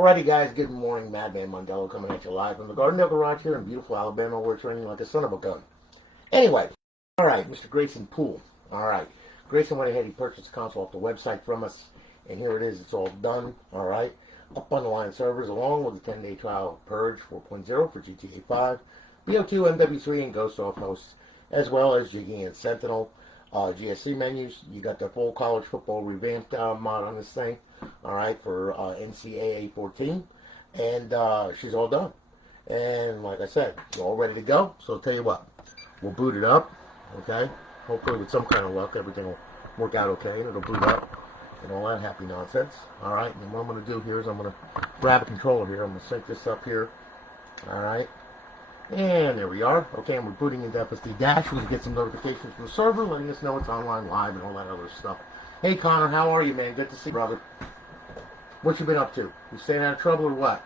Alrighty guys, good morning, Madman Mondello coming at you live from the Garden of the Garage here in beautiful Alabama where it's raining like a son of a gun. Anyway, alright, Mr. Grayson Pool. Alright, Grayson went ahead, he purchased the console off the website from us, and here it is, it's all done, alright. Up on the line servers along with the 10-day trial of Purge 4.0 for GTA 5, Bo2, MW3, and Ghost offhosts, as well as Jiggy and Sentinel. GSC menus, you got the full College Football Revamped mod on this thing, alright, for Ncaa14, and she's all done. And like I said, it's all ready to go, so I'll tell you what, we'll boot it up, okay, hopefully with some kind of luck, everything will work out okay, and it'll boot up, and all that happy nonsense, alright, and what I'm going to do here is I'm going to grab a controller here, I'm going to sync this up here, alright. And there we are. Okay, and we're booting into FSD Dash. We can get some notifications from the server letting us know it's online live and all that other stuff. Hey Connor, how are you, man? Good to see you, brother. What you been up to? You staying out of trouble or what?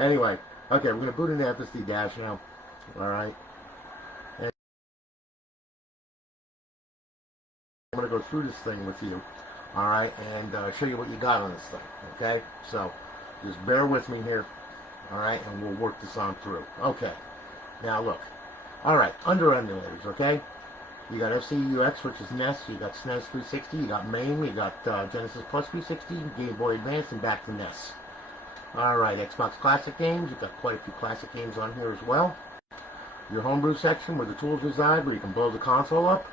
Anyway, okay, we're going to boot into FSD Dash now. Alright. And I'm going to go through this thing with you. Alright, and show you what you got on this thing. Okay? So, just bear with me here. Alright, and we'll work this on through. Okay, now look. Alright, under emulators, okay? You got FCUX, which is NES, you got SNES 360, you got MAME, you got Genesis Plus 360, Game Boy Advance, and back to NES. Alright, Xbox Classic games, you've got quite a few classic games on here as well. Your homebrew section, where the tools reside, where you can blow the console up.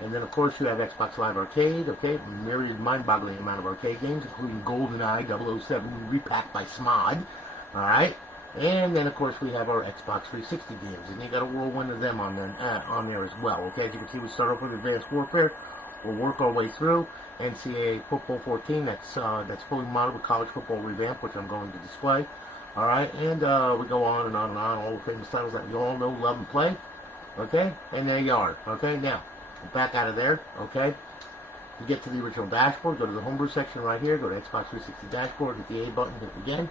And then, of course, you have Xbox Live Arcade, okay? Myriad, mind-boggling amount of arcade games, including Goldeneye, 007, Repack by Smod. Alright, and then of course we have our Xbox 360 games, and you got a whirlwind of them on there as well. Okay, as you can see, we start off with Advanced Warfare. We'll work our way through Ncaa Football 14. That's fully modded with College Football Revamped, which I'm going to display. Alright, and we go on and on and on, all the famous titles that you all know, love, and play. Okay, and there you are. Okay, now back out of there. Okay, you get to the original dashboard. Go to the homebrew section right here. Go to Xbox 360 dashboard. Hit the A button. Hit it again.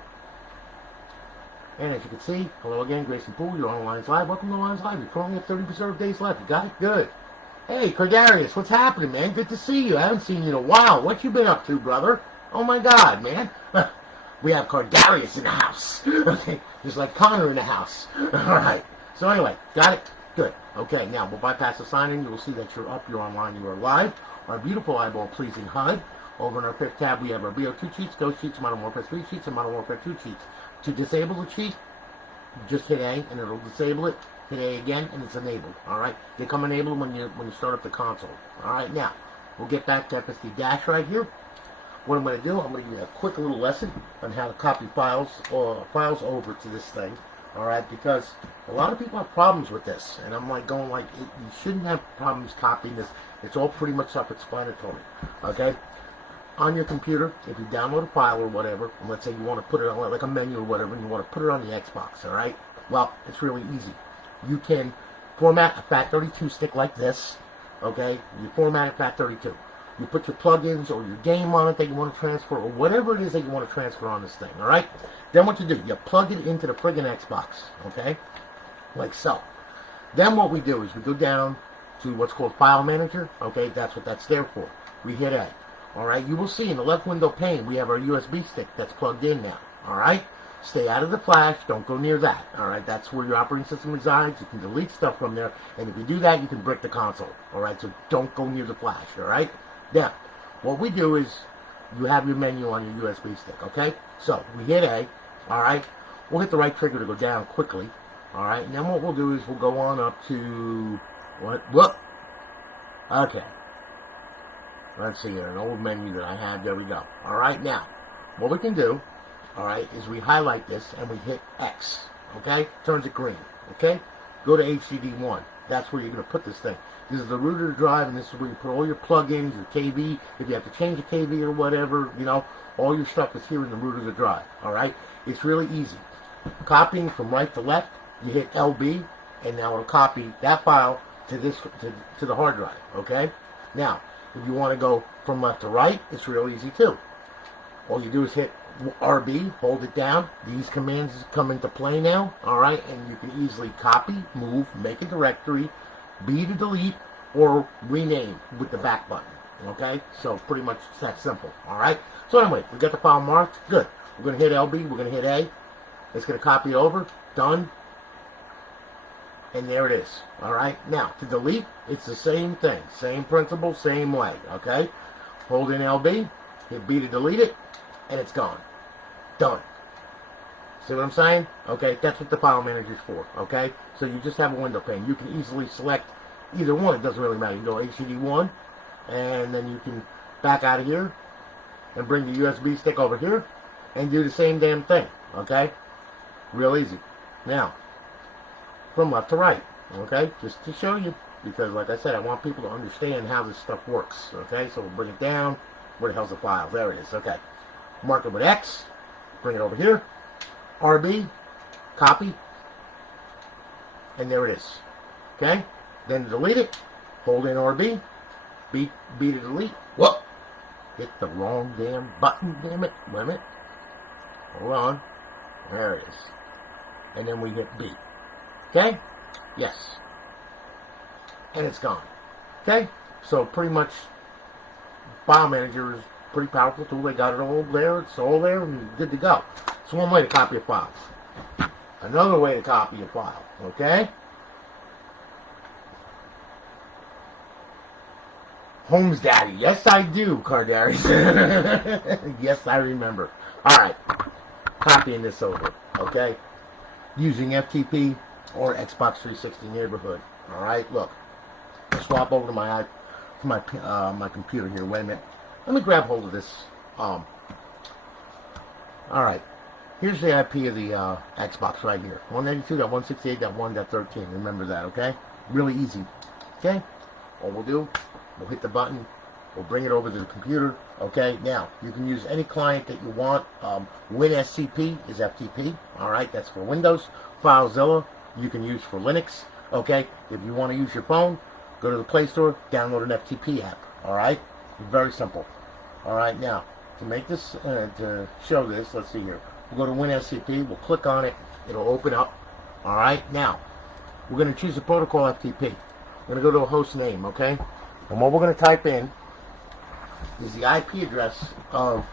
And as you can see, hello again, Grayson Pool, you're on Lines Live. Welcome to Lines Live. You're currently at 30% of days left. You got it? Good. Hey, Cardarius, what's happening, man? Good to see you. I haven't seen you in a while. What you been up to, brother? Oh, my God, man. We have Cardarius in the house. Okay, just like Connor in the house. All right. So anyway, got it? Good. Okay, now we'll bypass the sign-in. You will see that you're up, you're online, you are live. Our beautiful eyeball-pleasing HUD. Over in our fifth tab, we have our Bo2 Cheats, Ghost Cheats, Modern Warfare 3 Cheats, and Modern Warfare 2 Cheats. To disable the cheat, just hit A and it'll disable it. Hit A again and it's enabled. Alright? They come enabled when you start up the console. Alright, now we'll get back to FSD Dash right here. What I'm going to do, I'm going to give you a quick little lesson on how to copy files over to this thing. Alright, because a lot of people have problems with this, and I'm like going like, you shouldn't have problems copying this. It's all pretty much self-explanatory. Okay? On your computer, if you download a file or whatever, and let's say you want to put it on like a menu or whatever, and you want to put it on the Xbox, alright? Well, it's really easy. You can format a FAT32 stick like this, okay? You format a FAT32. You put your plugins or your game on it that you want to transfer, or whatever it is that you want to transfer on this thing, alright? Then what you do, you plug it into the friggin' Xbox, okay? Like so. Then what we do is we go down to what's called File Manager, okay? That's what that's there for. We hit A. Alright, you will see in the left window pane, we have our USB stick that's plugged in now. Alright, stay out of the flash, don't go near that. Alright, that's where your operating system resides. You can delete stuff from there, and if you do that, you can brick the console. Alright, so don't go near the flash. Alright, now, what we do is, you have your menu on your USB stick, okay? So, we hit A, alright, we'll hit the right trigger to go down quickly. Alright, and then what we'll do is we'll go on up to, what? Okay. Let's see here, an old menu that I had. There we go. Alright, now, what we can do, alright, is we highlight this and we hit X. Okay? Turns it green. Okay? Go to HDD1. That's where you're going to put this thing. This is the root of the drive, and this is where you put all your plugins, your KV. If you have to change the KV or whatever, you know, all your stuff is here in the root of the drive. Alright? It's really easy. Copying from right to left, you hit LB, and now it'll copy that file to this to the hard drive. Okay? Now, if you want to go from left to right, it's real easy too. All you do is hit RB, hold it down. These commands come into play now, alright, and you can easily copy, move, make a directory, B to delete, or rename with the back button. Okay, so pretty much it's that simple. Alright, so anyway, we got the file marked. Good. We're going to hit LB, we're going to hit A. It's going to copy it over. Done. And there it is. Alright, now to delete, it's the same thing. Same principle, same way. Okay, hold in LB, hit B to delete it, and it's gone. Done. See what I'm saying? Okay, that's what the file manager is for. Okay, so you just have a window pane. You can easily select either one. It doesn't really matter. You can go HDD1, and then you can back out of here and bring the USB stick over here and do the same damn thing. Okay, real easy. Now, from left to right. Okay, just to show you, because like I said, I want people to understand how this stuff works. Okay, so we'll bring it down. Where the hell's the file? There it is. Okay, mark it with X. Bring it over here. RB, copy, and there it is. Okay? Then to delete it, hold in RB, B to delete. Whoop! Hit the wrong damn button, damn it. Wait a minute. Hold on. There it is. And then we hit B. Okay? Yes. And it's gone. Okay? So pretty much, File Manager is a pretty powerful tool. They got it all there. It's all there and good to go. It's one way to copy a file. Another way to copy a file, okay? Holmes Daddy. Yes, I do, Cardarius. Yes, I remember. Alright. Copying this over, okay? Using FTP or Xbox 360 Neighborhood. Alright, look. I'll swap over to my computer here. Wait a minute. Let me grab hold of this. Alright. Here's the IP of the Xbox right here. 192.168.1.13. Remember that, okay? Really easy. Okay? All we'll do, we'll hit the button. We'll bring it over to the computer. Okay? Now, you can use any client that you want. WinSCP is FTP. Alright? That's for Windows. FileZilla you can use for Linux. Okay? If you want to use your phone, go to the Play Store, download an FTP app. Alright? Very simple. Alright? Now, to make this, to show this, let's see here. We'll go to WinSCP, we'll click on it, it'll open up. Alright, now, we're going to choose a protocol FTP. We're going to go to a host name, okay? And what we're going to type in is the IP address of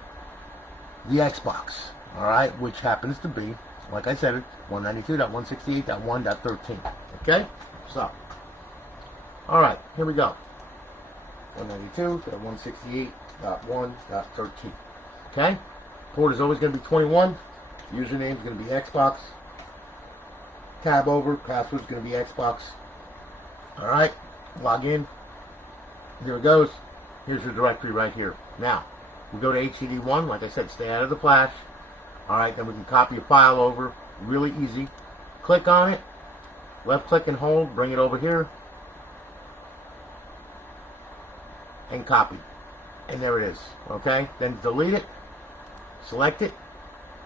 the Xbox, alright, which happens to be, like I said, 192.168.1.13, okay? So, alright, here we go. 192.168.1.13, okay? Port is always going to be 21. Username is going to be Xbox. Tab over. Password is going to be Xbox. Alright. Log in. Here it goes. Here's your directory right here. Now, we go to HDD1. Like I said, stay out of the flash. Alright, then we can copy a file over. Really easy. Click on it. Left click and hold. Bring it over here. And copy. And there it is. Okay? Then delete it. Select it,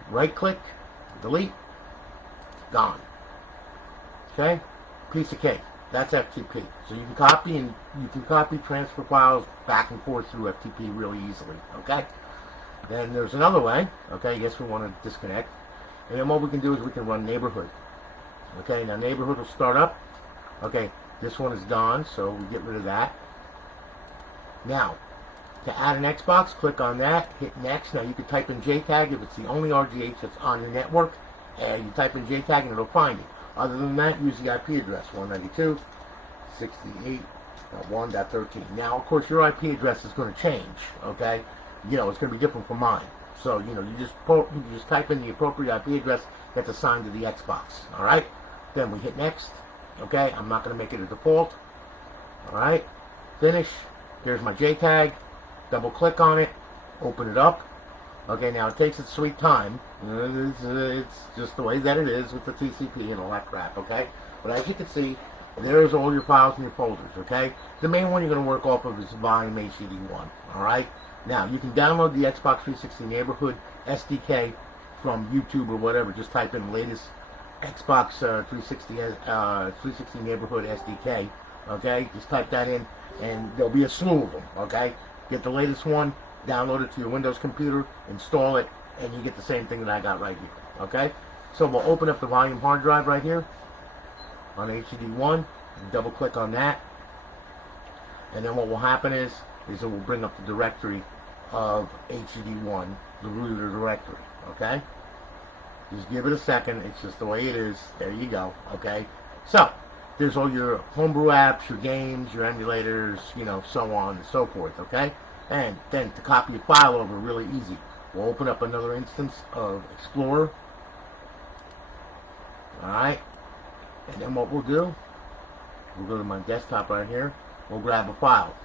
right click, delete, gone. Okay? Piece of cake. That's FTP. So you can copy transfer files back and forth through FTP really easily. Okay? Then there's another way. Okay, yes, we want to disconnect. And then what we can do is we can run neighborhood. Okay, now neighborhood will start up. Okay, this one is gone, so we get rid of that. Now, to add an Xbox, click on that, hit next. Now you can type in JTAG if it's the only RGH that's on your network, and you type in JTAG and it'll find it. Other than that, use the IP address, 192.168.1.13. Now, of course, your IP address is going to change, okay? You know, it's going to be different from mine. So, you know, you just type in the appropriate IP address that's assigned to the Xbox, all right? Then we hit next, okay? I'm not going to make it a default, all right? Finish. Here's my JTAG. Double click on it, open it up. Okay, now it takes its sweet time. It's just the way that it is with the TCP and all that crap, okay? But as you can see, there's all your files and your folders, okay? The main one you're going to work off of is volume HDD1, alright? Now, you can download the Xbox 360 Neighborhood SDK from YouTube or whatever. Just type in the latest Xbox 360 Neighborhood SDK, okay? Just type that in, and there'll be a slew of them, okay? Get the latest one, download it to your Windows computer, install it, and you get the same thing that I got right here. Okay? So we'll open up the volume hard drive right here on HDD1, and double click on that. And then what will happen is is it will bring up the directory of HED1, the root of the directory, okay? Just give it a second. It's just the way it is. There you go, okay? So, there's all your homebrew apps, your games, your emulators, you know, so on and so forth, okay? And then to copy a file over, really easy. We'll open up another instance of Explorer. Alright? And then what we'll do, we'll go to my desktop right here. We'll grab a file.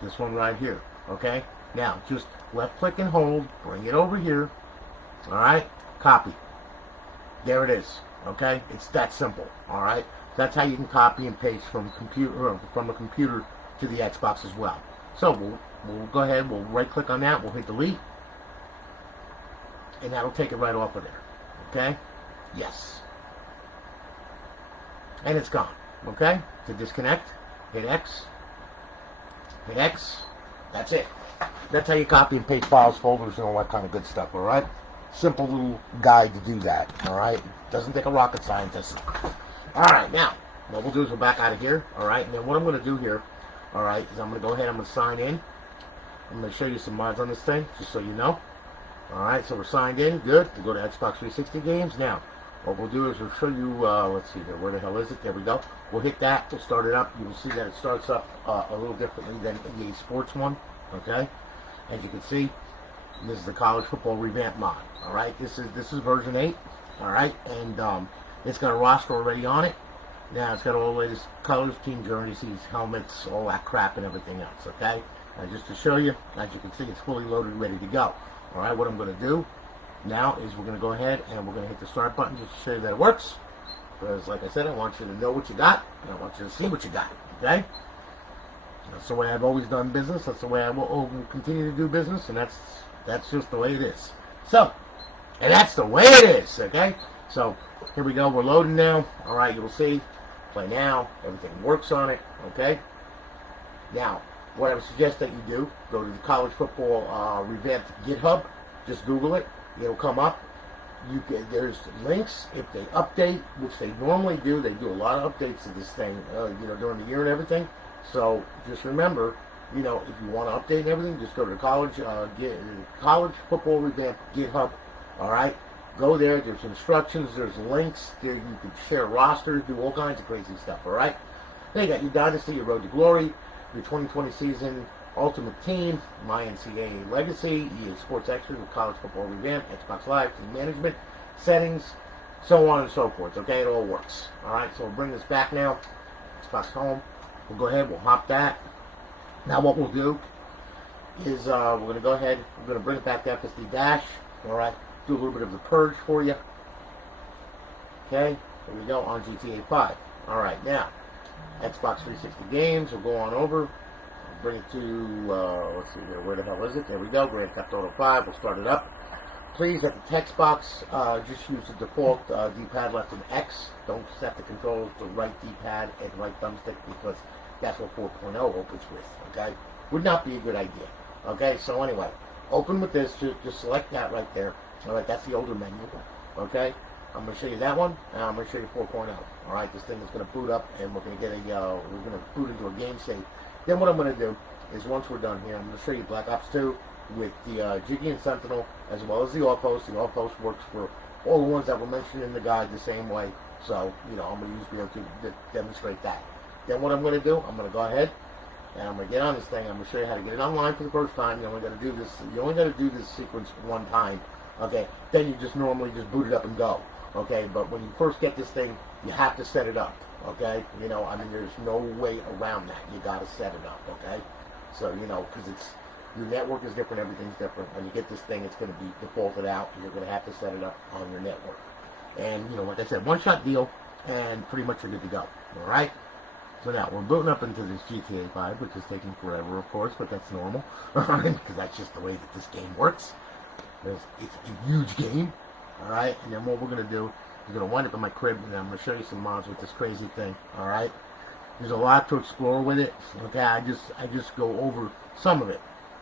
This one right here, okay? Now, just left click and hold, bring it over here. Alright? Copy. There it is, okay? It's that simple, alright? That's how you can copy and paste from a computer to the Xbox as well. So we'll go ahead, we'll right click on that, we'll hit delete, and that'll take it right off of there. Okay? Yes. And it's gone. Okay? To disconnect, hit X. Hit X. That's it. That's how you copy and paste files, folders, and all that kind of good stuff, alright? Simple little guide to do that, alright? Doesn't take a rocket scientist. Alright, now, what we'll do is we'll back out of here, alright? And then what I'm going to do here, alright, is I'm going to go ahead, I'm going to sign in. I'm going to show you some mods on this thing, just so you know. Alright, so we're signed in, good. To go to Xbox 360 games. Now, what we'll do is we'll show you, let's see here, where the hell is it? There we go. We'll hit that, we'll start it up. You will see that it starts up a little differently than EA Sports one, okay? As you can see, this is the College Football Revamped mod, alright? This is version 8, alright? And it's got a roster already on it. Now, it's got all the latest colors, team jerseys, helmets, all that crap and everything else, okay? Just to show you, as you can see, it's fully loaded, ready to go. Alright, what I'm going to do now is we're going to go ahead and we're going to hit the start button just to show you that it works. Because, like I said, I want you to know what you got, and I want you to see what you got, okay? That's the way I've always done business. That's the way I will continue to do business, and that's just the way it is. So, and that's the way it is, okay? So, here we go. We're loading now. Alright, you will see. Play now. Everything works on it, okay? Now, what I would suggest that you do, go to the College Football Revamped GitHub. Just Google it. It'll come up. There's links. If they update, which they normally do, they do a lot of updates to this thing, during the year and everything. So just remember, if you want to update and everything, just go to the College Football Revamped GitHub. All right, go there. There's instructions. There's links. There you can share rosters, do all kinds of crazy stuff. All right. Then you got your Dynasty, your Road to Glory, your 2020 season Ultimate Team, My NCAA Legacy, EA Sports Extra with College Football Revamped, Xbox Live, Team Management, Settings, so on and so forth. Okay, it all works. Alright, so we'll bring this back now. Xbox Home. We'll go ahead, we'll hop that. Now what we'll do is we're going to go ahead, we're going to bring it back to FSD Dash. Alright, do a little bit of the Purge for you. Okay, here we go on GTA 5. Alright, now, Xbox 360 games, we'll go on over. Bring it to, let's see here, where the hell is it? There we go, Grand Theft Auto 5, we'll start it up. Please, at the text box, just use the default D-pad left and X. Don't set the controls to right D-pad and right thumbstick because that's what 4.0 opens with, okay? Would not be a good idea, okay? So anyway, open with this, just select that right there. Alright, that's the older menu, okay? I'm going to show you that one, and I'm going to show you 4.0. Alright, this thing is going to boot up, and we're going to get we're going to boot into a game save. Then what I'm going to do is once we're done here, I'm going to show you Black Ops 2 with the Jiggy and Sentinel, as well as the offhost. The offhost works for all the ones that were mentioned in the guide the same way. So, I'm going to use Bo2 to demonstrate that. Then what I'm going to do, I'm going to go ahead, and I'm going to get on this thing. I'm going to show you how to get it online for the first time. You only got to do this sequence one time. Okay, then you just normally just boot it up and go. Okay, but when you first get this thing, you have to set it up. Okay, there's no way around that. You got to set it up. Okay, so because your network is different, everything's different. When you get this thing, it's going to be defaulted out, and you're going to have to set it up on your network. And like I said, one-shot deal, and pretty much you're good to go. All right. So now we're booting up into this GTA 5, which is taking forever, of course, but that's normal, all right? Because that's just the way that this game works. It's a huge game. All right, and then what we're going to do is going to wind up in my crib, and I'm going to show you some mods with this crazy thing. All right, there's a lot to explore with it. Okay, I just go over some of it,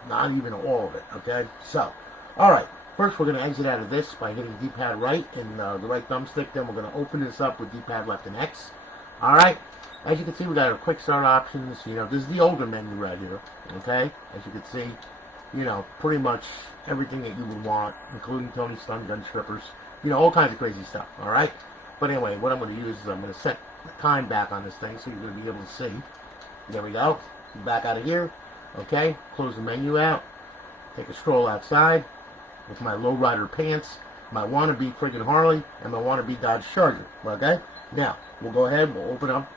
not even all of it. Okay, so all right, first we're going to exit out of this by hitting D-pad right and the right thumbstick. Then we're going to open this up with D-pad left and X. Alright, as you can see, we got our quick start options. You know, this is the older menu right here. Okay, as you can see, you know, pretty much everything that you would want, including Tony Stun Gun Strippers. You know, all kinds of crazy stuff. Alright, but anyway, what I'm going to use is I'm going to set the time back on this thing so you're going to be able to see. There we go. Back out of here. Okay, close the menu out. Take a stroll outside with my lowrider pants, my wannabe friggin' Harley, and my wannabe Dodge Charger. Okay? Now, we'll go ahead, we'll open up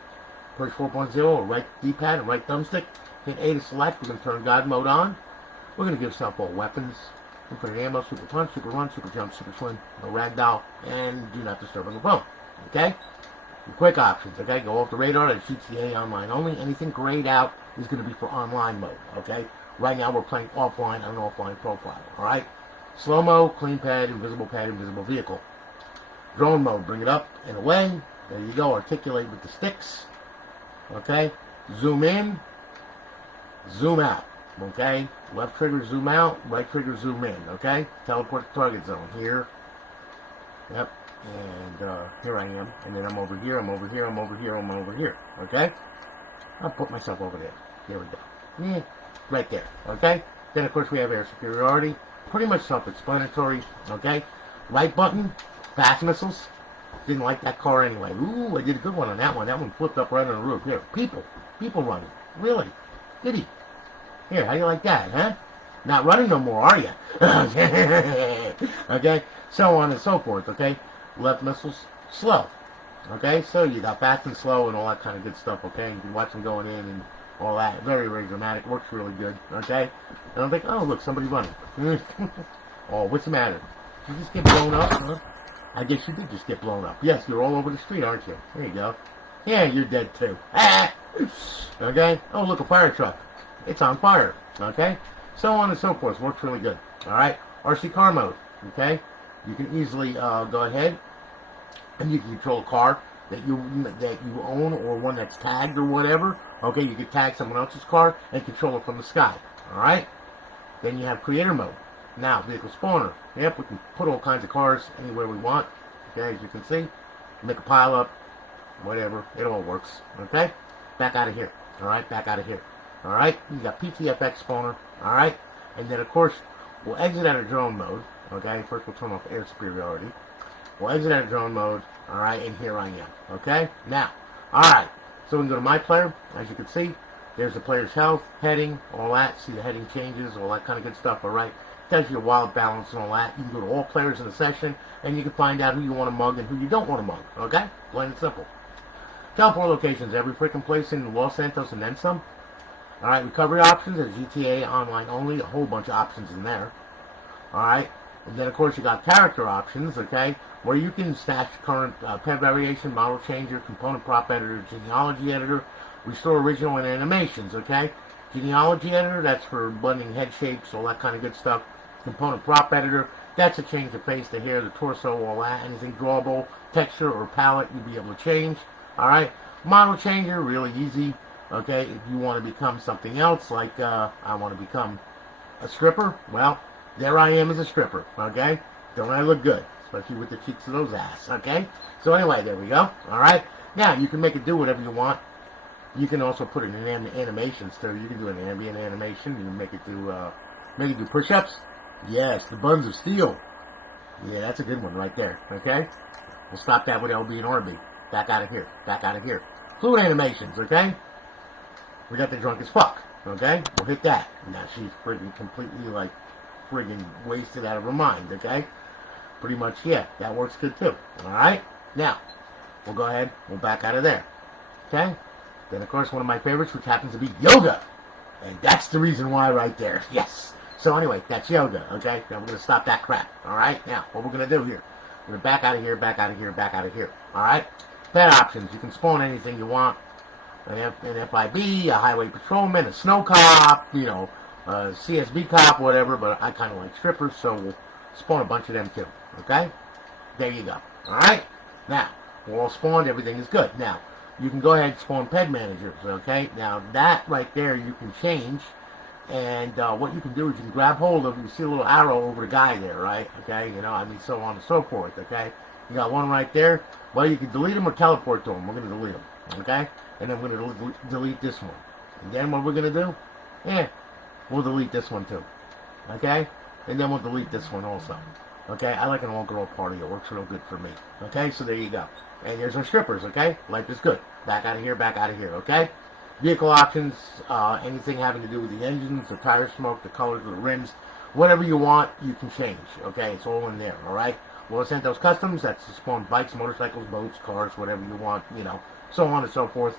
Purge 4.0, right D-pad and right thumbstick. Hit A to select. We're going to turn God mode on. We're going to give self all weapons. Infinite ammo, super punch, super run, super jump, super swim, no ragdoll, and do not disturb on the phone. Okay? Your quick options, okay? Go off the radar, that shoots the A online only. Anything grayed out is going to be for online mode, okay? Right now we're playing offline on an offline profile, alright? Slow-mo, clean pad, invisible vehicle. Drone mode, bring it up and away. There you go, articulate with the sticks. Okay? Zoom in, zoom out. Okay? Left trigger, zoom out. Right trigger, zoom in. Okay? Teleport to target zone. Here. Yep. And here I am. And then I'm over here, I'm over here, I'm over here, I'm over here. Okay? I'll put myself over there. There we go. Yeah. Right there. Okay? Then, of course, we have air superiority. Pretty much self-explanatory. Okay? Right button, fast missiles. Didn't like that car anyway. Ooh, I did a good one on that one. That one flipped up right on the roof. Here, people running. Really? Did he? Here, how do you like that, huh? Not running no more, are you? Okay? So on and so forth, okay? Left missiles, slow. Okay? So you got fast and slow and all that kind of good stuff, okay? You can watch them going in and all that. Very, very dramatic. Works really good, okay? And I'm thinking, oh, look, somebody running. Oh, what's the matter? Did you just get blown up, huh? I guess you did just get blown up. Yes, you're all over the street, aren't you? There you go. Yeah, you're dead too. Okay? Oh, look, a fire truck. It's on fire. Okay? So on and so forth. Works really good. Alright? RC car mode. Okay? You can easily go ahead and you can control a car that you own or one that's tagged or whatever. Okay? You can tag someone else's car and control it from the sky. Alright? Then you have creator mode. Now, vehicle spawner. Yep, we can put all kinds of cars anywhere we want. Okay, as you can see. Make a pile up. Whatever. It all works. Okay? Back out of here. Alright, back out of here. Alright? You got PTFX spawner. Alright? And then, of course, we'll exit out of drone mode. Okay? First, we'll turn off air superiority. We'll exit out of drone mode. Alright? And here I am. Okay? Now, alright. So we can go to my player. As you can see, there's the player's health, heading, all that. See the heading changes, all that kind of good stuff. Alright? Tells you your wild balance and all that. You can go to all players in the session, and you can find out who you want to mug and who you don't want to mug. Okay? Plain and simple. Teleport locations, every freaking place in Los Santos and then some. Alright, recovery options, there's GTA Online only, a whole bunch of options in there. Alright, and then of course you got character options, okay, where you can stash current pet variation, model changer, component prop editor, genealogy editor, restore original and animations, okay? Genealogy editor, that's for blending head shapes, all that kind of good stuff. Component prop editor, that's to change the face, the hair, the torso, all that. Anything drawable, texture, or palette, you'll be able to change. Alright, model changer, really easy. Okay, if you want to become something else, like I want to become a stripper, well, there I am as a stripper. Okay, don't I look good? Especially with the cheeks of those ass. Okay, so anyway, there we go. Alright, now you can make it do whatever you want. You can also put it in animations too. You can do an ambient animation. You can make it do push-ups. Yes, the buns of steel. Yeah, that's a good one right there. Okay? We'll stop that with LB and RB. Back out of here. Back out of here. Fluid animations, okay? We got the drunk as fuck. Okay? We'll hit that. Now she's friggin' completely, like, friggin' wasted out of her mind, okay? Pretty much, yeah, that works good too. Alright? Now, we'll go ahead. We'll back out of there. Okay? Then, of course, one of my favorites, which happens to be yoga. And that's the reason why right there. Yes. So, anyway, that's yoga, okay? Now, we're going to stop that crap, all right? Now, what we're going to do here, we're going to back out of here, back out of here, back out of here, all right? Pet options. You can spawn anything you want. An FIB, a highway patrolman, a snow cop, you know, a CSB cop, whatever, but I kind of like strippers, so we'll spawn a bunch of them, too, okay? There you go, all right? Now, we're all spawned. Everything is good. Now, you can go ahead and spawn ped managers, okay? Now, that right there you can change, and what you can do is you can grab hold of, you see a little arrow over the guy there, right? Okay, you know, I mean, so on and so forth, okay? You got one right there. Well, you can delete them or teleport to them. We're going to delete them, Okay? And then we're going to delete this one. And then what we're going to do? Yeah, we'll delete this one too. Okay? And then we'll delete this one also. Okay? I like an all-girl party. It works real good for me. Okay? So there you go. And there's our strippers. Okay? Life is good. Back out of here, back out of here. Okay? Vehicle options, anything having to do with the engines, the tire smoke, the colors of the rims, whatever you want, you can change. Okay? It's all in there. Alright? Los Santos Customs, that's to spawn bikes, motorcycles, boats, cars, whatever you want, you know, so on and so forth.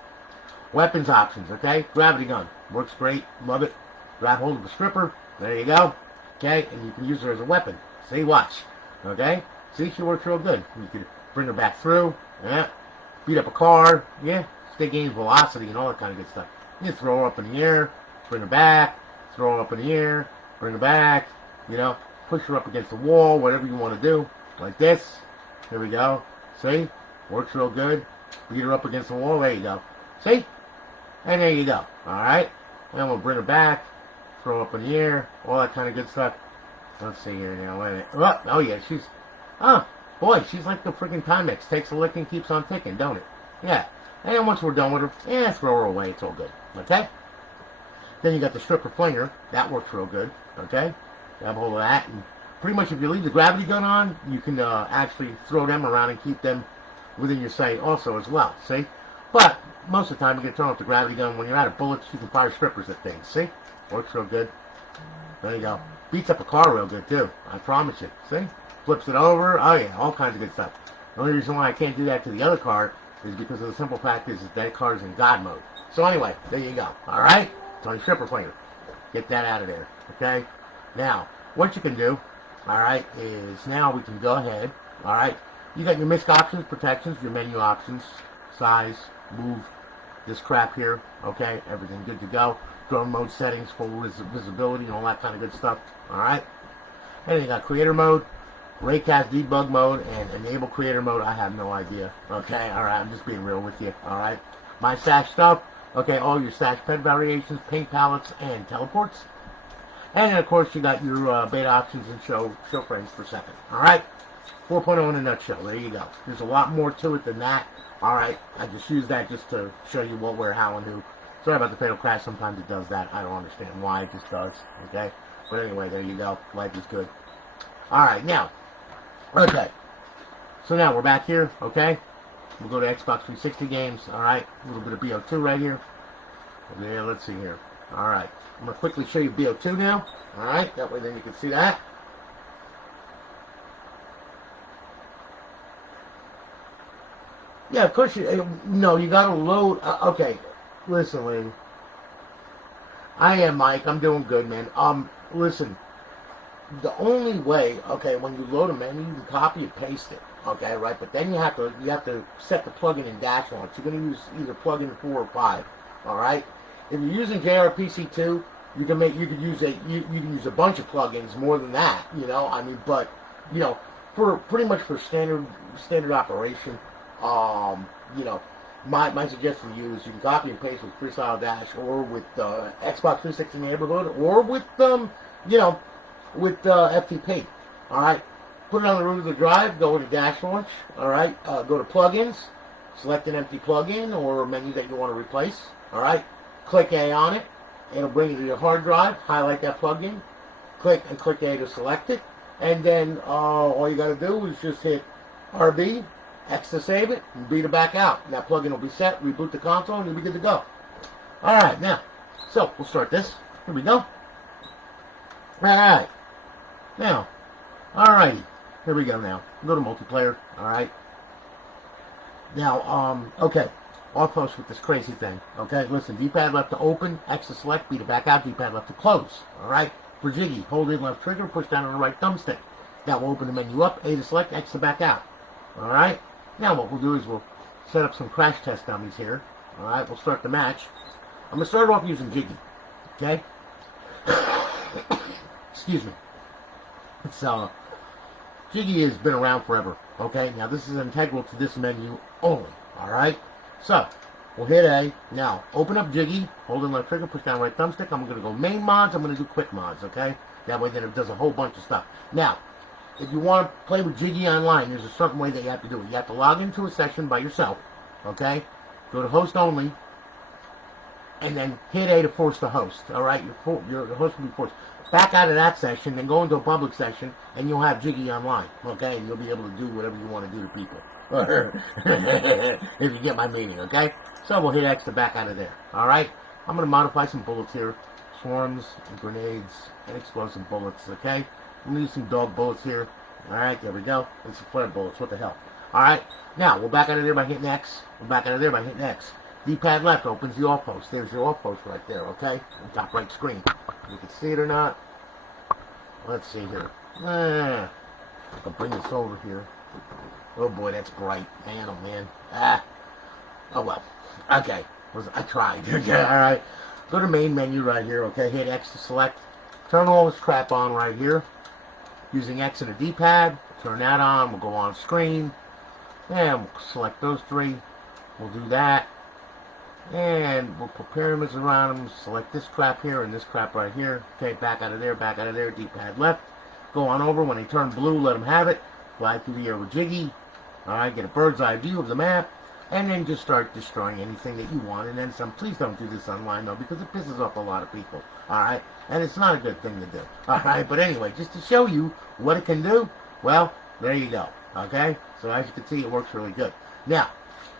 Weapons options, okay? Gravity gun. Works great. Love it. Grab hold of the stripper. There you go. Okay? And you can use her as a weapon. See? Watch. Okay? See? She works real good. You can bring her back through. Yeah. Beat up a car. Yeah. Stay gains velocity and all that kind of good stuff. You throw her up in the air. Bring her back. Throw her up in the air. Bring her back. You know? Push her up against the wall. Whatever you want to do. Like this. Here we go. See? Works real good. Beat her up against the wall. There you go. See? And there you go. Alright? And we'll bring her back. Throw up in the air. All that kind of good stuff. Let's see here now. Wait a minute. Oh yeah, she's... Oh, boy, she's like the freaking Timex. Takes a lick and keeps on ticking, don't it? Yeah. And then once we're done with her, yeah, throw her away. It's all good. Okay? Then you got the stripper flinger. That works real good. Okay? Grab hold of that. And pretty much if you leave the gravity gun on, you can actually throw them around and keep them within your sight also as well. See? But most of the time you can turn off the gravity gun. When you're out of bullets, you can fire strippers at things. See? Works real good. There you go. Beats up a car real good too. I promise you. See? Flips it over. Oh yeah, all kinds of good stuff. The only reason why I can't do that to the other car is because of the simple fact is that car is in God mode. So anyway, there you go. Alright? Tony Stripper Flinger. Get that out of there. Okay? Now, what you can do, alright, is now we can go ahead. Alright? You got your misc options, protections, your menu options, size, move, this crap here. Okay? Everything good to go. Drone mode settings, full visibility, and all that kind of good stuff. Alright? And then you got creator mode, raycast debug mode, and enable creator mode. I have no idea. Okay? Alright, I'm just being real with you. Alright? My stash stuff. Okay, all your stash pet variations, paint palettes, and teleports. And then, of course, you got your beta options and show frames per second. Alright? 4.0 in a nutshell. There you go. There's a lot more to it than that. Alright? I just use that just to show you what, where, how, and who. Sorry about the fatal crash. Sometimes it does that. I don't understand why it just does. Okay? But anyway, there you go. Life is good. Alright, now. Okay. So now we're back here. Okay? We'll go to Xbox 360 games. Alright? A little bit of BO2 right here. Yeah, let's see here. Alright. I'm going to quickly show you BO2 now. Alright? That way then you can see that. Yeah, of course you... No, you got to load... okay. Listen, Lynn. I am Mike. I'm doing good, man. Listen. The only way, okay, when you load a menu, you copy and paste it. Okay, right? But then you have to set the plugin in dash launch. You're going to use either plugin 4 or 5. Alright? If you're using JRPC2, you can use a bunch of plugins more than that, you know. I mean, but you know, for pretty much for standard operation, you know, my suggestion to you is you can copy and paste with Freestyle Dash or with Xbox 360 Neighborhood or with you know, with FTP. All right, put it on the root of the drive. Go to Dash Launch. All right, go to Plugins. Select an empty plugin or a menu that you want to replace. All right, click A on it. It'll bring you to your hard drive. Highlight that plugin. Click A to select it, and then all you got to do is just hit RB, X to save it, and B to back out. And that plugin will be set. Reboot the console, and you'll be good to go. All right, now, so we'll start this. Here we go. All right, now, all righty, here we go. Now, go to multiplayer. All right. Now, okay. Offhosts with this crazy thing. Okay, listen, D-pad left to open, X to select, B to back out, D-pad left to close. Alright? For Jiggy, hold in left trigger, push down on the right thumbstick. That will open the menu up, A to select, X to back out. Alright? Now what we'll do is we'll set up some crash test dummies here. Alright, we'll start the match. I'm going to start off using Jiggy. Okay? Excuse me. It's, Jiggy has been around forever. Okay? Now this is integral to this menu only. Alright? So, we'll hit A. Now, open up Jiggy, hold in left trigger, push down right thumbstick. I'm going to go main mods, I'm going to do quick mods, okay? That way then it does a whole bunch of stuff. Now, if you want to play with Jiggy online, there's a certain way that you have to do it. You have to log into a session by yourself, okay? Go to host only, and then hit A to force the host. All right, your host will be forced. Back out of that session, then go into a public session, and you'll have Jiggy online. Okay, and you'll be able to do whatever you want to do to people. If you get my meaning, okay? So we'll hit X to back out of there. All right, I'm going to modify some bullets here. Swarms, and grenades, and explosive bullets, okay? I'm going to use some dog bullets here. All right, there we go. And some flare bullets. What the hell? All right, now we'll back out of there by hitting X. We'll back out of there by hitting X. D-pad left opens the off host. There's your off host right there, okay? On the top right screen. You can see it or not. Let's see here. I'll bring this over here. Oh boy, that's bright. Man, oh man. Oh well. Okay. I tried. Okay, alright. Go to main menu right here, okay? Hit X to select. Turn all this crap on right here. Using X and a D-pad. Turn that on. We'll go on screen. And we'll select those three. We'll do that. And we'll put pyramids around them. Select this crap here and this crap right here. Okay, back out of there, D-pad left. Go on over. When they turn blue, let them have it. Fly through the air with Jiggy. Alright, get a bird's eye view of the map. And then just start destroying anything that you want. And then some. Please don't do this online, though, because it pisses off a lot of people. Alright? And it's not a good thing to do. Alright? But anyway, just to show you what it can do, well, there you go. Okay? So as you can see, it works really good. Now,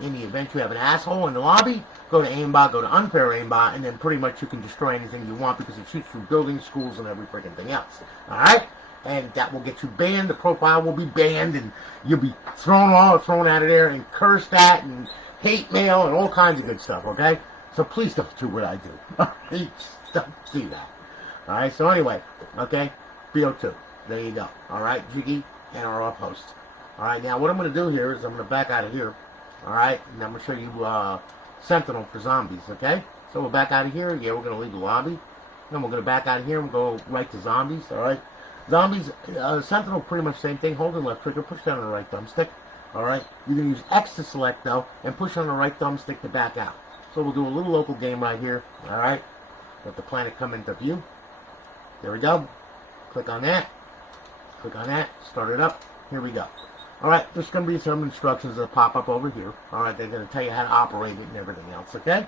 in the event you have an asshole in the lobby, go to aimbot, go to unfair aimbot, and then pretty much you can destroy anything you want because it shoots through buildings, schools, and every freaking thing else. Alright? And that will get you banned. The profile will be banned, and you'll be thrown out of there and cursed at and hate mail and all kinds of good stuff, okay? So please don't do what I do. Please don't do that. Alright, so anyway, okay, Bo2. There you go. Alright, Jiggy and our off host. Alright, now what I'm going to do here is I'm going to back out of here. Alright, and I'm going to show you Sentinel for zombies, okay? So we'll back out of here. Yeah, we're going to leave the lobby. Then we're going to back out of here and go right to zombies, alright? Zombies, Sentinel, pretty much same thing. Hold the left trigger, push down on the right thumbstick. Alright? You can use X to select, though, and push on the right thumbstick to back out. So we'll do a little local game right here. Alright? Let the planet come into view. There we go. Click on that. Click on that. Start it up. Here we go. Alright, there's going to be some instructions that pop up over here. Alright, they're going to tell you how to operate it and everything else, okay?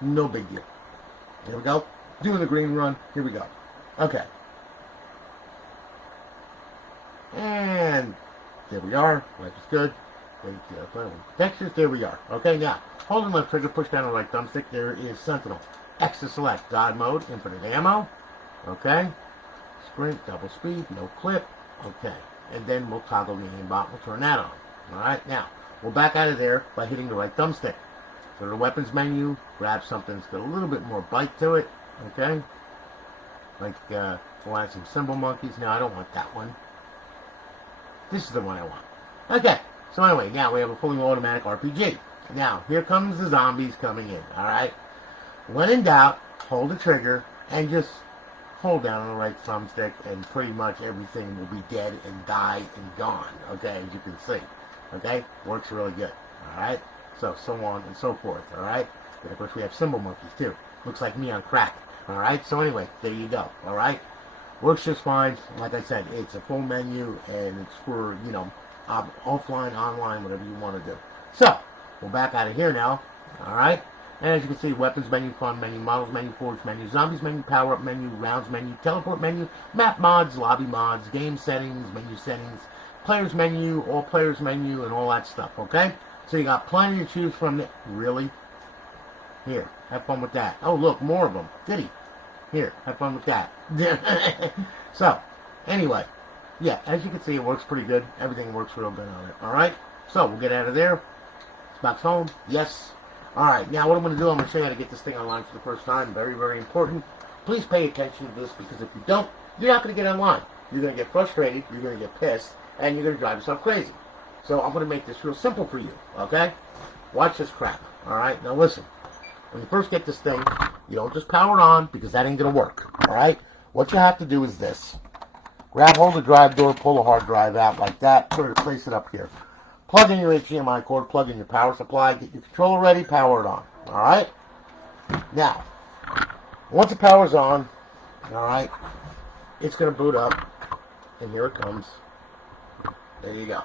No big deal. Here we go. Doing the green run. Here we go. Okay. And there we are. Life is good. Textures, there we are. Okay, now, holding left trigger, push down the right thumbstick. There is Sentinel. X to select. God mode, infinite ammo. Okay. Sprint, double speed, no clip. Okay. And then we'll toggle the aimbot. We'll turn that on. Alright, now, we'll back out of there by hitting the right thumbstick. Go to the weapons menu, grab something that's got a little bit more bite to it. Okay. Like, we'll add some symbol monkeys. No, I don't want that one. This is the one I want. Okay, so anyway, now we have a fully automatic RPG. Now, here comes the zombies coming in, alright? When in doubt, hold the trigger, and just hold down on the right thumbstick, and pretty much everything will be dead and die and gone, okay, as you can see. Okay? Works really good, alright? So on and so forth, alright? And of course, we have symbol monkeys, too. Looks like me on crack, alright? So anyway, there you go, alright? Works just fine. Like I said, it's a full menu, and it's for, you know, offline, online, whatever you want to do. So, we're back out of here now. Alright? And as you can see, weapons menu, fun menu, models menu, forge menu, zombies menu, power-up menu, rounds menu, teleport menu, map mods, lobby mods, game settings, players menu, all players menu, and all that stuff, okay? So you got plenty to choose from. Really? Here, have fun with that. Oh, look, more of them. Diddy. Here, have fun with that. So, anyway, yeah, as you can see, it works pretty good. Everything works real good on it. Alright? So, we'll get out of there. Box home. Yes. Alright, now what I'm going to do, I'm going to show you how to get this thing online for the first time. Very, very important. Please pay attention to this, because if you don't, you're not going to get online. You're going to get frustrated, you're going to get pissed, and you're going to drive yourself crazy. So, I'm going to make this real simple for you. Okay? Watch this crap. Alright? Now listen. When you first get this thing, you don't just power it on, because that ain't going to work. Alright? What you have to do is this. Grab hold of the drive door, pull the hard drive out like that, place it up here. Plug in your HDMI cord, plug in your power supply, get your controller ready, power it on. Alright? Now, once the power's on, alright, it's going to boot up, and here it comes. There you go.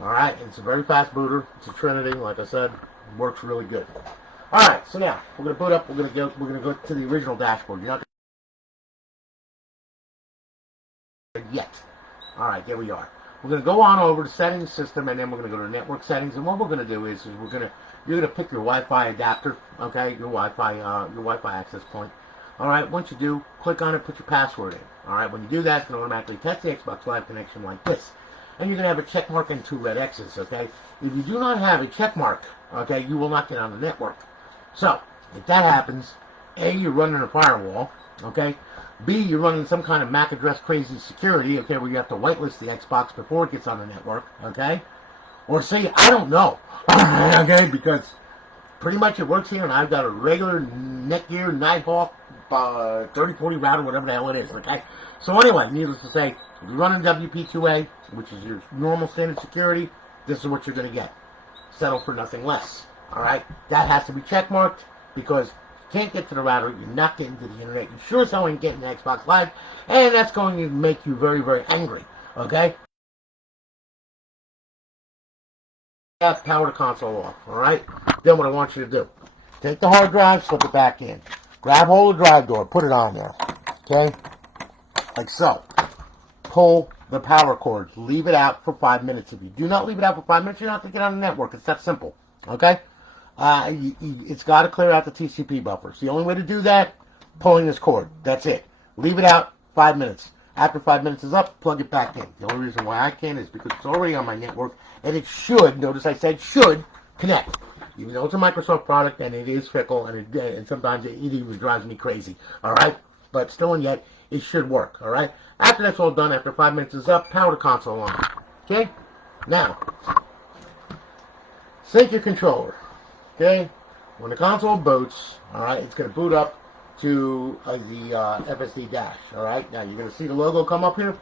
Alright, it's a very fast booter. It's a Trinity, like I said. Works really good. All right, so now we're gonna boot up. We're gonna go to the original dashboard. You're not gonna yet. All right, there we are. We're gonna go on over to settings, system, and then we're gonna go to network settings. And what we're gonna do is you're gonna pick your Wi-Fi adapter, okay, your Wi-Fi access point. All right, once you do, click on it, put your password in. All right, when you do that, it's gonna automatically test the Xbox Live connection like this. And you're going to have a check mark and 2 red X's, okay? If you do not have a check mark, okay, you will not get on the network. So, if that happens, A, you're running a firewall, okay? B, you're running some kind of MAC address crazy security, okay, where you have to whitelist the Xbox before it gets on the network, okay? Or C, I don't know, okay, because pretty much it works here, and I've got a regular Netgear Nighthawk 3040 router, whatever the hell it is, okay? So anyway, needless to say, if you're running WP2A, which is your normal standard security, this is what you're going to get. Settle for nothing less. Alright? That has to be checkmarked because you can't get to the router, you're not getting to the internet, you sure as hell ain't getting the Xbox Live, and that's going to make you very, very angry. Okay? Power the console off. Alright? Then what I want you to do, take the hard drive, slip it back in. Grab hold of the drive door, put it on there. Okay? Like so. Pull the power cord. Leave it out for 5 minutes. If you do not leave it out for 5 minutes, you're not going to get on the network. It's that simple. Okay? It's got to clear out the TCP buffer. It's the only way to do that, pulling this cord. That's it. Leave it out 5 minutes. After 5 minutes is up, plug it back in. The only reason why I can is because it's already on my network, and it should, notice I said should, connect. Even though it's a Microsoft product, and it is fickle, and sometimes it even drives me crazy. Alright? But still and yet, it should work. Alright? After that's all done, after 5 minutes is up, power the console on. Okay? Now, sync your controller. Okay? When the console boots, alright, it's going to boot up to the FSD dash. Alright? Now, you're going to see the logo come up here.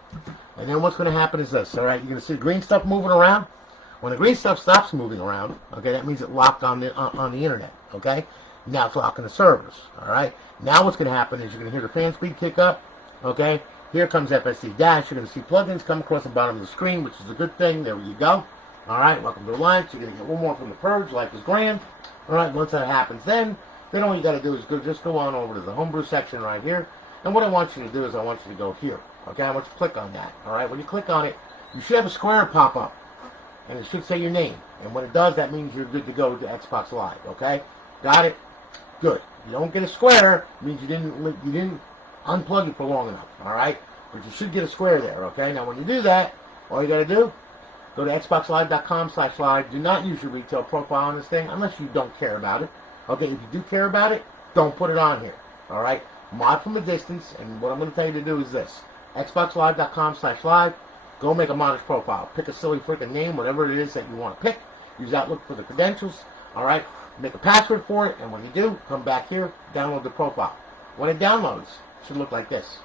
And then what's going to happen is this. Alright? You're going to see the green stuff moving around. When the green stuff stops moving around, okay, that means it locked on the internet. Okay? Now it's locking the servers. Alright? Now what's going to happen is you're going to hear the fan speed kick up. Okay? Here comes FSD dash. You're going to see plugins come across the bottom of the screen, which is a good thing. There you go. Alright, welcome to Alliance. You're going to get one more from the Purge. Life is grand. Alright, once that happens, then all you got to do is just go on over to the homebrew section right here. And what I want you to do is I want you to go here. Okay, I want you to click on that. Alright, when you click on it, you should have a square pop up. And it should say your name. And when it does, that means you're good to go to Xbox Live. Okay? Got it? Good. You don't get a square, it means you didn't unplug it for long enough. Alright? But you should get a square there. Okay? Now when you do that, all you got to do, go to xboxlive.com/live. Do not use your retail profile on this thing unless you don't care about it. Okay? If you do care about it, don't put it on here. Alright? Mod from a distance. And what I'm going to tell you to do is this. xboxlive.com/live. Go make a modest profile. Pick a silly freaking name, whatever it is that you want to pick. Use Outlook for the credentials. Alright? Make a password for it, and when you do, come back here, download the profile. When it downloads, it should look like this.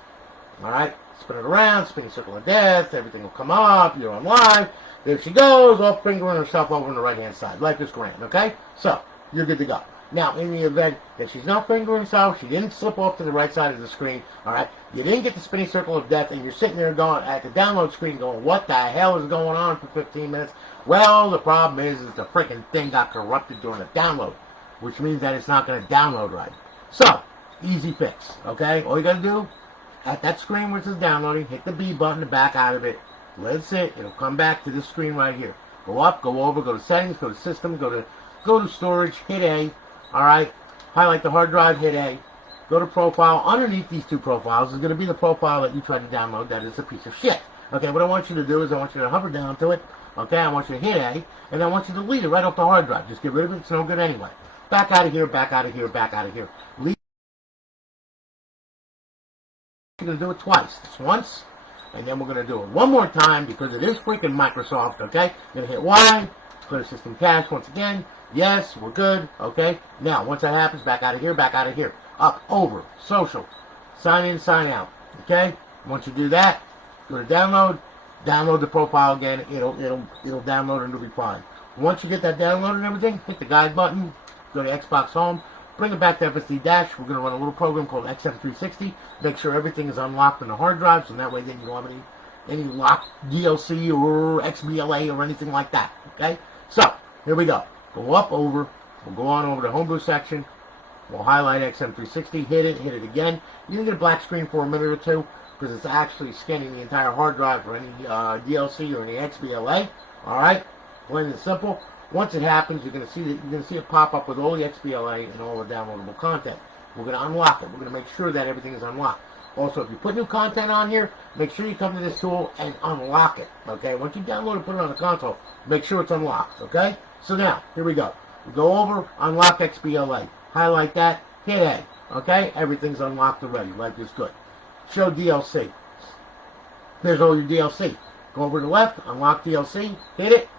Alright? Spin it around, spin a circle of death, everything will come up, you're on live. There she goes, off fingering herself over on the right-hand side. Life is grand, okay? So, you're good to go. Now, in the event that she's not fingering herself, she didn't slip off to the right side of the screen, alright? You didn't get the spinning circle of death, and you're sitting there going at the download screen going, what the hell is going on for 15 minutes? Well, the problem is the freaking thing got corrupted during the download, which means that it's not going to download right. So, easy fix, okay? All you got to do, at that screen where it says downloading, hit the B button to back out of it. Let it sit. It'll come back to this screen right here. Go up, go over, go to settings, go to system, go to storage, hit A. Alright, highlight the hard drive, hit A. Go to profile. Underneath these two profiles is going to be the profile that you tried to download that is a piece of shit. Okay, what I want you to do is I want you to hover down to it. Okay, I want you to hit A, and I want you to delete it right off the hard drive. Just get rid of it. It's no good anyway. Back out of here, back out of here, back out of here. You're going to do it twice. This once, and then we're going to do it one more time because it is freaking Microsoft, okay? You're going to hit Y, go to system cache once again. Yes, we're good, okay? Now, once that happens, back out of here, back out of here. Up, over, social, sign in, sign out, okay? Once you do that, go to download the profile again. It'll download and it'll be fine. Once you get that downloaded and everything, hit the guide button, go to Xbox Home, bring it back to FSD Dash. We're going to run a little program called XM360. Make sure everything is unlocked on the hard drive, so that way then you don't have any locked DLC or XBLA or anything like that, okay? So, here we go. Go up, over, We'll go on over to homebrew section. We'll highlight XM360, hit it again. You can get a black screen for a minute or two because it's actually scanning the entire hard drive for any DLC or any XBLA. All right, plain and simple. Once it happens, you're going to see it pop up with all the XBLA and all the downloadable content. We're going to unlock it. We're going to make sure that everything is unlocked. Also, if you put new content on here, make sure you come to this tool and unlock it. Okay, once you download it, put it on the console, make sure it's unlocked. Okay, so now here we go. We go over, unlock XBLA. Highlight that, hit A. Okay, everything's unlocked already. Life is good. Show DLC. There's all your DLC. Go over to the left, unlock DLC, hit it.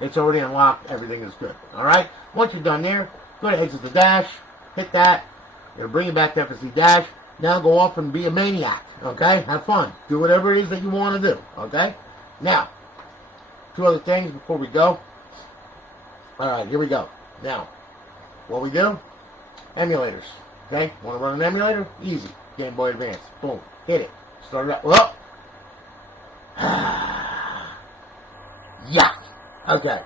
It's already unlocked. Everything is good. All right. Once you're done there, go to exit the dash, hit that. It'll bring you back to FSD dash. Now go off and be a maniac. Okay, have fun. Do whatever it is that you want to do. Okay. Now, two other things before we go. All right, here we go. Now, what we do? Emulators. Okay, want to run an emulator? Easy. Game Boy Advance. Boom. Hit it. Start it up. Well. Yeah. Okay.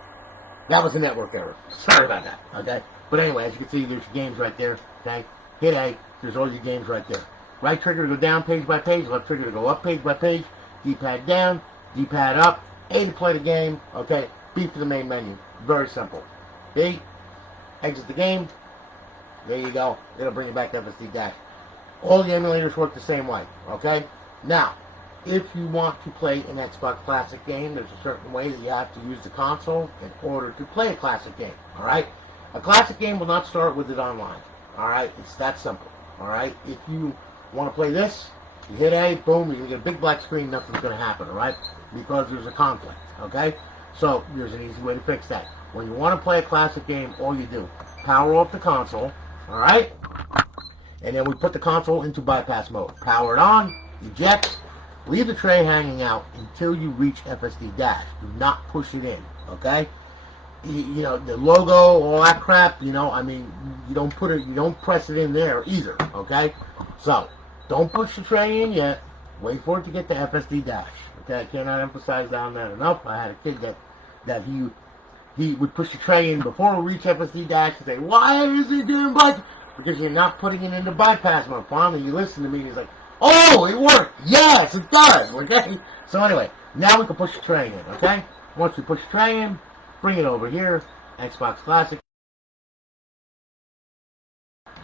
That was a network error. Sorry about that. Okay. But anyway, as you can see, there's your games right there. Okay. Hit A. There's all your games right there. Right trigger to go down page by page. Left trigger to go up page by page. D-pad down. D-pad up. A to play the game. Okay. B for the main menu. Very simple. B. Exit the game. There you go. It'll bring you back to FSD dash. All the emulators work the same way. Okay. Now, if you want to play an Xbox Classic game, there's a certain way that you have to use the console in order to play a classic game. All right. A classic game will not start with it online. All right. It's that simple. All right. If you want to play this, you hit A, boom, you're going to get a big black screen, nothing's going to happen. All right. Because there's a conflict. Okay. So there's an easy way to fix that. When you want to play a classic game, all you do, power off the console. All right. And then we put the console into bypass mode. Power it on. Eject. Leave the tray hanging out until you reach FSD dash. Do not push it in, okay? You know, the logo, all that crap, you know, I mean, you don't press it in there either, okay? So, don't push the tray in yet. Wait for it to get to FSD dash, okay? I cannot emphasize that enough. I had a kid that he would push the tray in before we reach FSD dash and say, why is he doing bypass? Because you're not putting it into bypass mode. Finally, you listen to me and he's like, oh, it worked. Yes, it does. Okay. So anyway, now we can push the tray in. Okay. Once we push the tray in, bring it over here. Xbox Classic.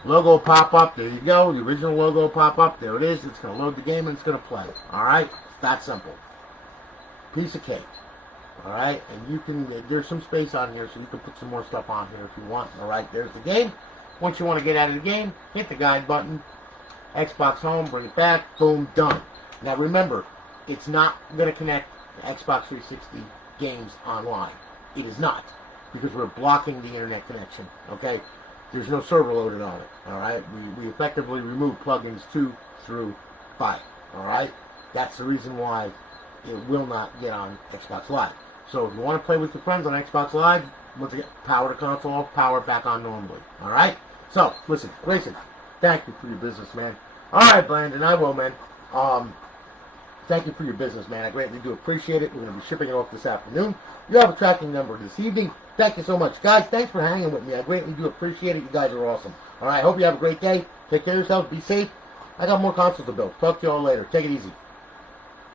Logo will pop up. There you go. The original logo will pop up. There it is. It's going to load the game and it's going to play. All right. It's that simple. Piece of cake. All right. And you can, there's some space on here so you can put some more stuff on here if you want. All right. There's the game. Once you want to get out of the game, hit the guide button. Xbox Home, bring it back, boom, done. Now remember, it's not going to connect to Xbox 360 games online. It is not, because we're blocking the internet connection, okay? There's no server loaded on it, all right? We effectively remove plugins 2 through 5, all right? That's the reason why it will not get on Xbox Live. So if you want to play with your friends on Xbox Live, once again, power the console off, power it back on normally, all right? So, listen, Grayson, thank you for your business, man. All right, Brandon, I will, man. Thank you for your business, man. I greatly do appreciate it. We're going to be shipping it off this afternoon. You have a tracking number this evening. Thank you so much. Guys, thanks for hanging with me. I greatly do appreciate it. You guys are awesome. All right, hope you have a great day. Take care of yourselves. Be safe. I got more consoles to build. Talk to you all later. Take it easy.